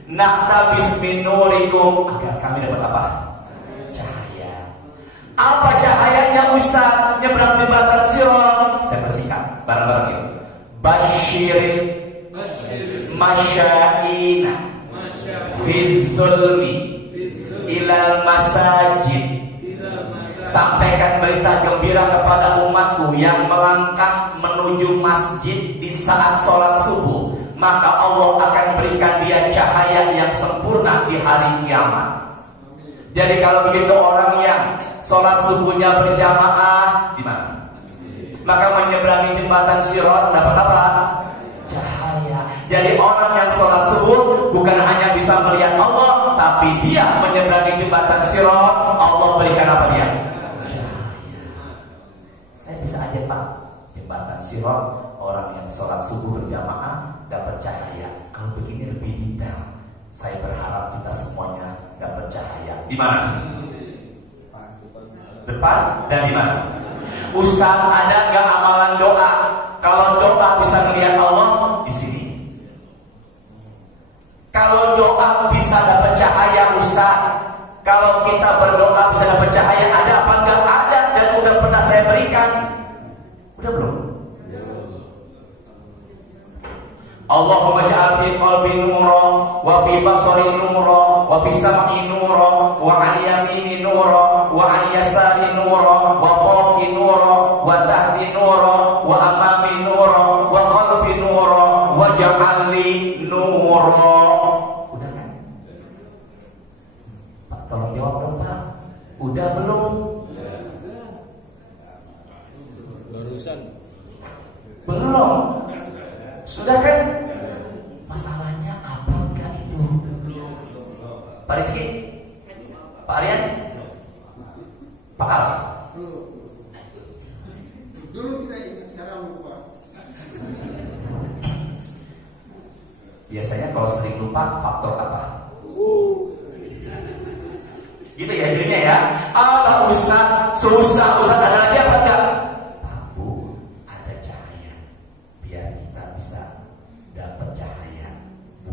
naktabis min nurikum, agar kami dapat apa? Cahaya. Apa cahayanya Ustaz? Nyebrang jembatan Sirat. Saya bersihkan bareng-bareng yuk. Basyirin masyaina Fizzulmi ilal masajid. Sampaikan berita gembira kepada umatku yang melangkah menuju masjid di saat sholat subuh, maka Allah akan berikan dia cahaya yang sempurna di hari kiamat. Jadi kalau begitu orang yang sholat subuhnya berjamaah di mana? Maka menyeberangi jembatan Sirat dapat apa? Cahaya. Jadi orang yang sholat subuh bukan hanya bisa melihat Allah, tapi dia menyeberangi jembatan Sirat, Allah berikan apa dia? Bisa aja Pak, jembatan Sirat, orang yang sholat subuh berjamaah dapat cahaya. Kalau begini lebih detail, saya berharap kita semuanya dapat cahaya. Di mana? Depan dan di mana? Ustaz, ada nggak amalan doa? Kalau doa bisa melihat Allah di sini. Kalau doa bisa dapat cahaya Ustaz, kalau kita berdoa bisa dapat cahaya, ada apa enggak? Ada, dan udah pernah saya berikan. Udah belum? Allahumma ja'al fi qalbi nura wa fi basari nura wa fi sam'i nura wa 'an yamini nura wa 'an yasari nura wa fawqi nura wa tahti nura wa amami nura wa khalfi nura wa ja'al li nura. Udah kan? Pak, tolong jawab dong Pak. Udah belum? Belum. Sudah kan? Masalahnya apa enggak itu? Pak Rizky? Pak Aryan? Pak Al? Dulu tidak ingat, sekarang lupa. Biasanya kalau sering lupa faktor apa? Gitu ya jadinya ya. Allah Ustaz, susah Ustaz, ada lagi apa enggak?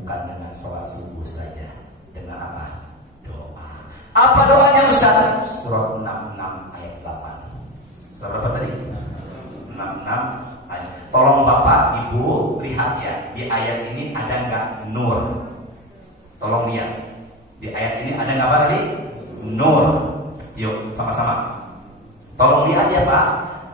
Bukan dengan sholat subuh saja, dengan apa? Doa. Apa doanya Ustaz? Surat 66 ayat 8. Surat berapa tadi? 66 ayat. Tolong Bapak Ibu lihat ya, di ayat ini ada nggak nur? Tolong lihat, di ayat ini ada nggak apa tadi? Nur. Yuk sama-sama. Tolong lihat ya Pak,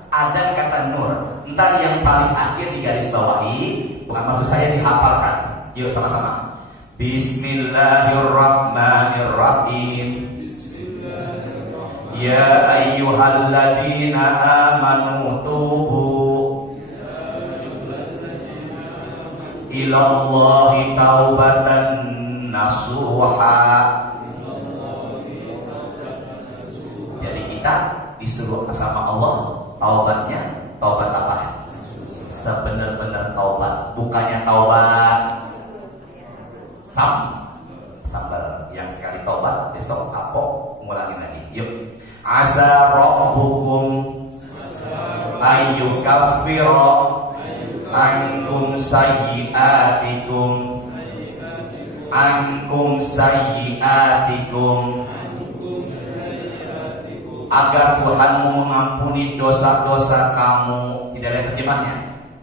ada kata nur. Entar yang paling akhir di garis bawahi, bukan maksud saya dihafalkan. Yuk sama-sama. Bismillahirrahmanirrahim. Ya ayyuhalladzina amanu tubu ilallahi taubatan nasuha. Jadi kita disuruh sama Allah taubatnya, taubat apa? Sebenar-benar taubat, bukannya taubat sambal. Yang sekali tobat besok kapok ngulangin lagi. Yuk. Asa rabbukum ayyukaffira ankum sayyi'atikum agar Tuhanmu mengampuni dosa-dosa kamu. Tidak ada terjemahnya,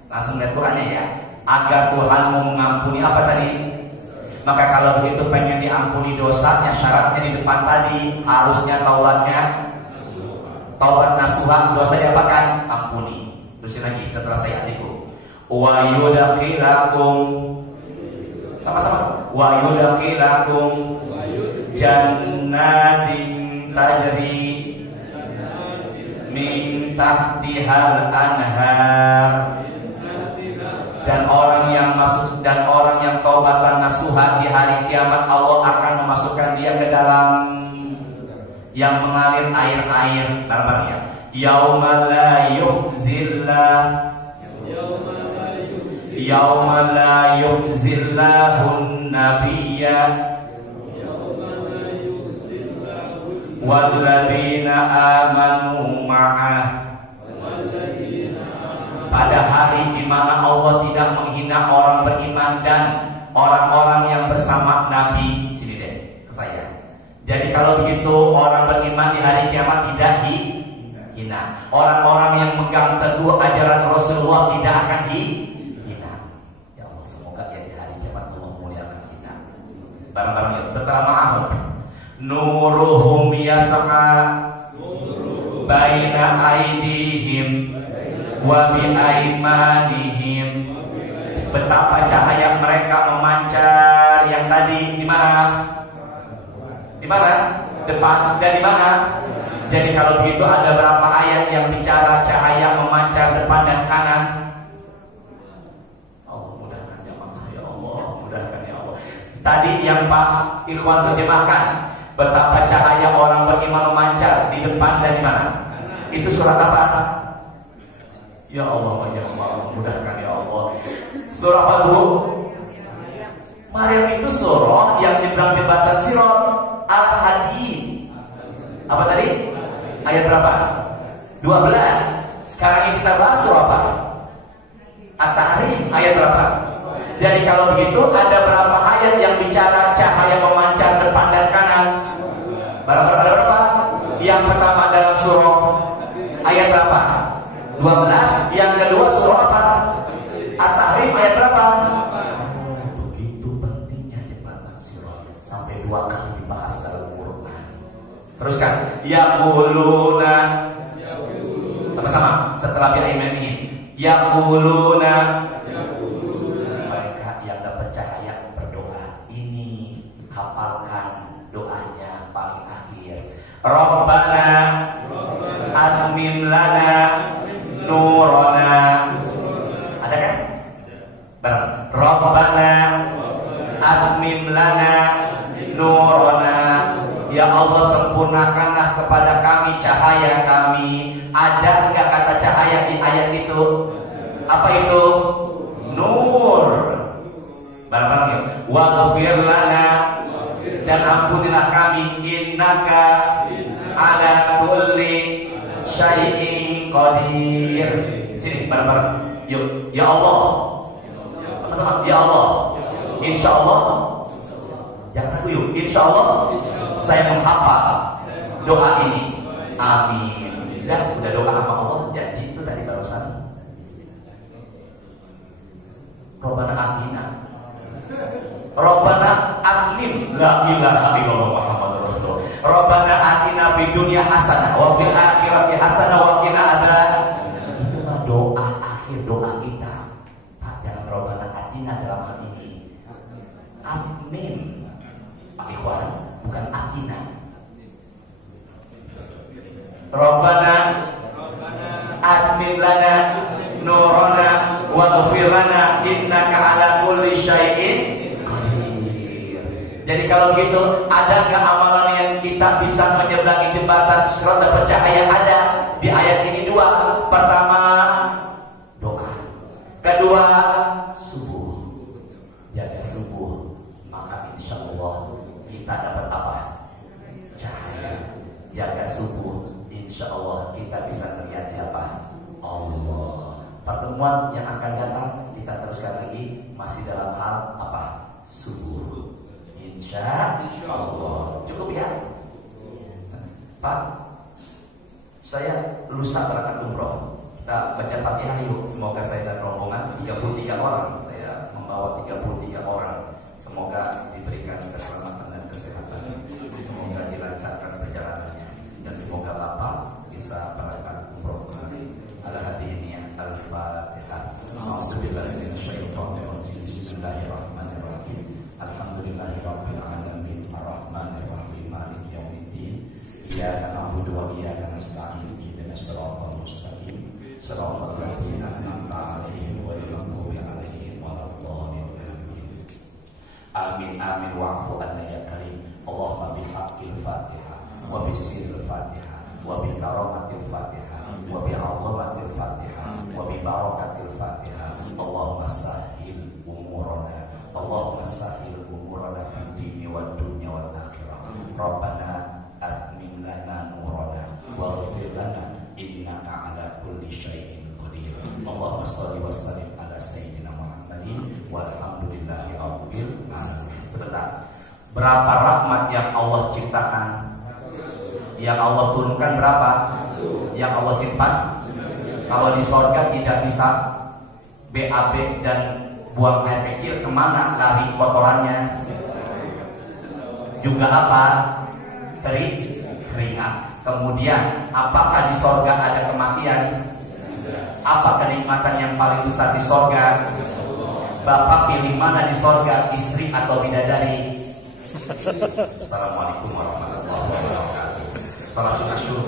langsung lihat Qurannya ya. Agar Tuhanmu mengampuni apa tadi? Maka kalau begitu pengen diampuni dosanya, syaratnya di depan tadi harusnya taubat nasuha, dosa diapakan? Ampuni. Terusin lagi setelah sayyi'atikum. Wa yudkhilakum, sama-sama. Wa yudkhilakum jannatin tajri min tahtihal anhar. Dan orang yang taubatan nasuha di hari kiamat, Allah akan memasukkan dia ke dalam yang mengalir air-air. Bareng-bareng ya. Yauma la yuhzillahun nabiyya walladzina amanu ma'ah. Pada hari di mana Allah tidak menghina orang beriman dan orang-orang yang bersama Nabi. Sini deh ke saya. Jadi kalau begitu orang beriman di hari kiamat tidak hina. Orang-orang yang megang teguh ajaran Rasulullah tidak akan hina. Ya Allah, semoga ya di hari kiamat Allah muliakan kita. Bareng-bareng yuk. Setelah ma'ahum nuruhum yas'a baina aidihim wa bi aimanihim. Betapa cahaya mereka memancar yang tadi di mana? Di mana? Depan dan di mana? Jadi kalau begitu ada berapa ayat yang bicara cahaya memancar depan dan kanan? Allah mudahkan ya Allah, ya Allah, mudahkan ya Allah. Tadi yang Pak Ikhwan terjemahkan, betapa cahaya orang beriman memancar di depan dan di mana? Itu surat apa? Ya Allah, mudahkan ya Allah. Surah apa dulu? Maryam itu surah yang dibilang jembatan Sirat. Al-Hadid. Apa tadi? Ayat berapa? 12. Sekarang ini kita bahas surah apa? At-Tahrim. Ayat berapa? Jadi kalau begitu ada berapa ayat yang bicara cahaya memancar depan dan kanan? Ada berapa? Yang pertama dalam surah ayat berapa? 12. Yang kedua surah apa? At-Tahrim ayat berapa? Begitu pentingnya jembatan Sirat sampai 2 kali dibahas dalam Quran. Teruskan. Yaquluna, sama-sama setelah bi'aimanihim. Yaquluna, mereka yang dapat cahaya berdoa. Ini hafalkan doanya paling akhir. Rabbana atmim lana nurana. Ada kan? Bareng. Rabbana atmim lana nurana. Ya Allah, sempurnakanlah kepada kami cahaya kami. Ada enggak kata cahaya di ayat itu? Apa itu? Nur. Bareng-bareng ya. Waghfir lana, dan ampunilah kami. Innaka ala kulli syai'in qadir. Sini bareng-bareng. Yuk, ya Allah. Sama-sama, ya Allah. Insya Allah. Jangan ragu yuk. Insya Allah saya menghafal doa ini. Amin. Dan udah doa sama Allah, janji itu tadi barusan. Rabbana atina. Rabbana atmim la ilaha illallah Muhammadur Rasulullah. Rabbana atina fid dunya hasanah wa fil akhirati hasanah wa qina adzaban. Itu doa akhir doa kita. Pak, jangan Rabbana atina dalam hal ini. Amin. Pak Ikhwan, bukan atina. Rabbana atmim lana nurana waghfir lana innaka ala kulli syai'in qadir. Jadi kalau begitu, ada enggak amalan yang kita bisa menyeberangi jembatan Sirat dapat cahaya? Ada. Di ayat ini 2. Pertama, doa. Kedua, subuh. Jaga subuh. Maka pertemuan yang akan datang kita teruskan lagi masih dalam hal apa? Subuh. Insya Allah. Cukup ya? Pak, saya lusa berangkat umroh. Kita baca Fatihah yuk. Semoga saya dan rombongan 33 orang. Saya membawa 33 orang. Semoga diberikan keselamatan dan kesehatan. Semoga dilancarkan perjalanannya. Dan semoga Bapak bisa berangkat umroh kembali. Al-Hadiniyah Al-Fatihah. Bismillahirrahmanirrahim. Alhamdulillahirabbil alamin. Arrahmanirrahim. Maliki yaumiddin. Iyyaka na'budu wa iyyaka nasta'in. Ihdinas siratal mustaqim. Siratal ladzina an'amta 'alaihim ghairil maghdubi 'alaihim waladdallin. Amin amin wa'fu anna ya karim. Allahumma bihaqqil Fatihah wa bisirril Fatihah wa bi karamatil Fatihah wa bi 'azamatil Fatihah wa bi barakatil Fatihah. Allahumma sahhil umurana. Allahumma sahhil umurana fid dini wad dunya wal akhirah. Rabbana atmim lana nurana waghfir lana innaka ala kulli syai'in qadir. Allahumma shalli wa sallim ala sayyidina Muhammadin walhamdulillahi rabbil alamin. Sebentar. Berapa rahmat yang Allah ciptakan? Yang Allah turunkan berapa? Yang Allah simpan? Kalau di sorga tidak bisa BAB dan buang air kecil, kemana lari kotorannya? Juga apa? Keringat. Kemudian apakah di sorga ada kematian? Apa kenikmatan yang paling besar di sorga? Bapak pilih mana di sorga, istri atau bidadari? Assalamualaikum warahmatullahi wabarakatuh. Salam sunah syukur.